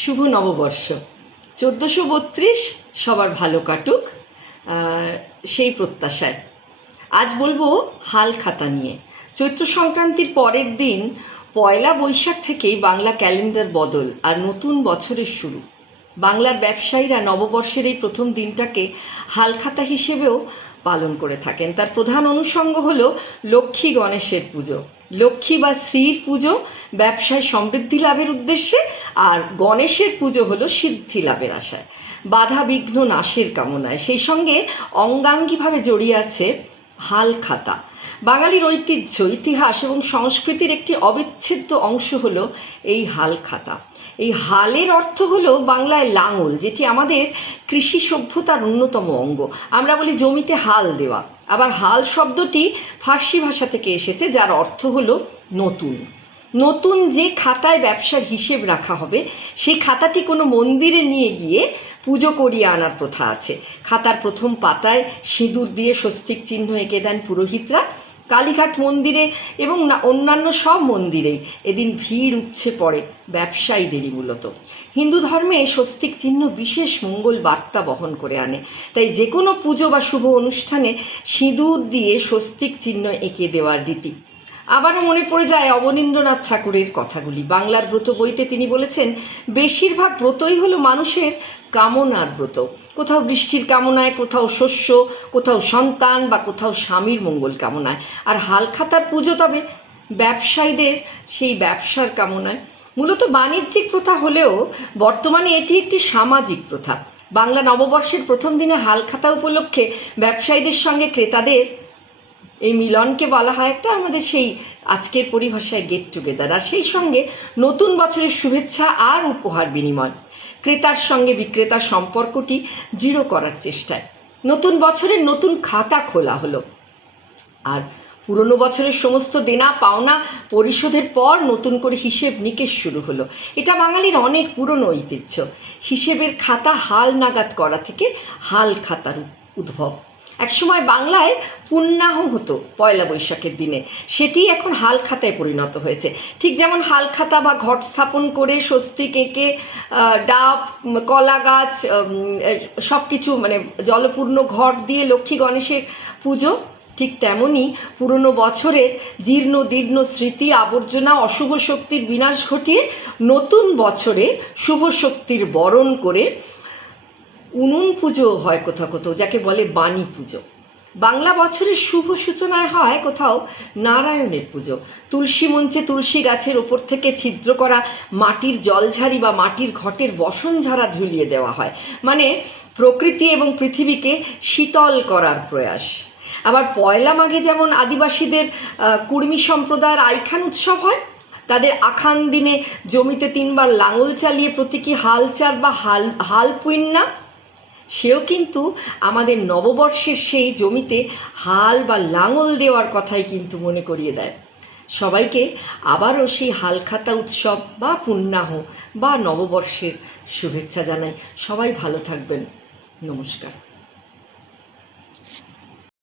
শুভ নববর্ষ। চোদ্দোশো বত্রিশ সবার ভালো কাটুক সেই প্রত্যাশায়। আজ বলব হাল খাতা নিয়ে। চৈত্র সংক্রান্তির পরের দিন পয়লা বৈশাখ থেকেই বাংলা ক্যালেন্ডার বদল আর নতুন বছরের শুরু। বাংলার ব্যবসায়ীরা নববর্ষের এই প্রথম দিনটাকে হালখাতা হিসেবেও পালন করে থাকেন। তার প্রধান অনুষঙ্গ হল লক্ষ্মী গণেশের পুজো। লক্ষ্মী বা শ্রীর পুজো ব্যবসায় সমৃদ্ধি লাভের উদ্দেশ্যে আর গণেশের পুজো হলো সিদ্ধি লাভের আশায়। বাধা বিঘ্ন নাশের কামনায়। সেই সঙ্গে অঙ্গাঙ্গিভাবে জড়িয়ে আছে হাল খাতা। বাঙালির ঐতিহ্য, ইতিহাস এবং সংস্কৃতির একটি অবিচ্ছেদ্য অংশ হল এই হাল খাতা। এই হালের অর্থ হল বাংলায় লাঙল, যেটি আমাদের কৃষি সভ্যতার অন্যতম অঙ্গ। আমরা বলি জমিতে হাল দেওয়া। আবার হাল শব্দটি ফার্সি ভাষা থেকে এসেছে, যার অর্থ হল নতুন। নতুন যে খাতায় ব্যবসার হিসেব রাখা হবে, সেই খাতাটি কোনো মন্দিরে নিয়ে গিয়ে পুজো করিয়ে আনার প্রথা আছে। খাতার প্রথম পাতায় সিঁদুর দিয়ে স্বস্তিক চিহ্ন এঁকে দেন পুরোহিতরা। কালীঘাট মন্দিরে এবং অন্যান্য সব মন্দিরেই এদিন ভিড় উপচে পড়ে ব্যবসায়ীদেরই মূলত। হিন্দু ধর্মে স্বস্তিক চিহ্ন বিশেষ মঙ্গল বার্তা বহন করে আনে। তাই যে কোনো পুজো বা শুভ অনুষ্ঠানে সিঁদুর দিয়ে স্বস্তিক চিহ্ন এঁকে দেওয়ার রীতি আবারও মনে পড়ে যায় অবনীন্দ্রনাথ ঠাকুরের কথাগুলি। বাংলার ব্রত বইতে তিনি বলেছেন, বেশিরভাগ ব্রতই হলো মানুষের কামনার ব্রত। কোথাও বৃষ্টির কামনায়, কোথাও শস্য, কোথাও সন্তান বা কোথাও স্বামীর মঙ্গল কামনায়। আর হালখাতার পুজো তবে ব্যবসায়ীদের সেই ব্যবসার কামনায়। মূলত বাণিজ্যিক প্রথা হলেও বর্তমানে এটি একটি সামাজিক প্রথা। বাংলা নববর্ষের প্রথম দিনে হালখাতা উপলক্ষে ব্যবসায়ীদের সঙ্গে ক্রেতাদের এই মিলনকে বলা হয় একটা আমাদের সেই আজকের পরিভাষায় গেট টুগেদার আর সেই সঙ্গে নতুন বছরের শুভেচ্ছা আর উপহার বিনিময়। ক্রেতার সঙ্গে বিক্রেতার সম্পর্কটি দৃঢ় করার চেষ্টায়। নতুন বছরের নতুন খাতা খোলা হলো। আর পুরনো বছরের সমস্ত দেনা পাওনা পরিশোধের পর নতুন করে হিসেব নিকেশ শুরু হলো। এটা বাঙালির অনেক পুরনো ঐতিহ্য। হিসেবের খাতা হাল নাগাদ করা থেকে হাল খাতার উদ্ভব। একসময় বাংলায় পুণ্যাহ হতো পয়লা বৈশাখের দিনে। সেটি এখন হাল খাতায় পরিণত হয়েছে। ঠিক যেমন হাল খাতা বা ঘট স্থাপন করে স্বস্তিক এঁকে ডাব, কলা গাছ সব কিছু মানে জলপূর্ণ ঘট দিয়ে লক্ষ্মী গণেশের পুজো, ঠিক তেমনই পুরনো বছরের জীর্ণ দীর্ণ স্মৃতি, আবর্জনা, অশুভ শক্তির বিনাশ ঘটিয়ে নতুন বছরে শুভ শক্তির বরণ করে উনুন পুজো হয় কোথাও কোথাও, যাকে বলে বাণী পুজো। বাংলা বছরের শুভ সূচনায় হয় কোথাও নারায়ণের পুজো। তুলসী মঞ্চে তুলসী গাছের ওপর থেকে ছিদ্র করা মাটির জলঝারি বা মাটির ঘটের বসনঝাড়া ঝুলিয়ে দেওয়া হয়। মানে প্রকৃতি এবং পৃথিবীকে শীতল করার প্রয়াস। আবার পয়লা মাঘে যেমন আদিবাসীদের কুর্মী সম্প্রদায়ের আইখান উৎসব হয়, তাদের আখান দিনে জমিতে তিনবার লাঙল চালিয়ে প্রতীকী হাল চার বা হাল হাল পুইন্না সেও কিন্তু আমাদের নববর্ষের সেই জমিতে হাল বা লাঙল দেওয়ার কথাই কিন্তু মনে করিয়ে দেয়। সবাইকে আবারও সেই হালখাতা উৎসব বা পুণ্যাহ বা নববর্ষের শুভেচ্ছা জানাই। সবাই ভালো থাকবেন। নমস্কার।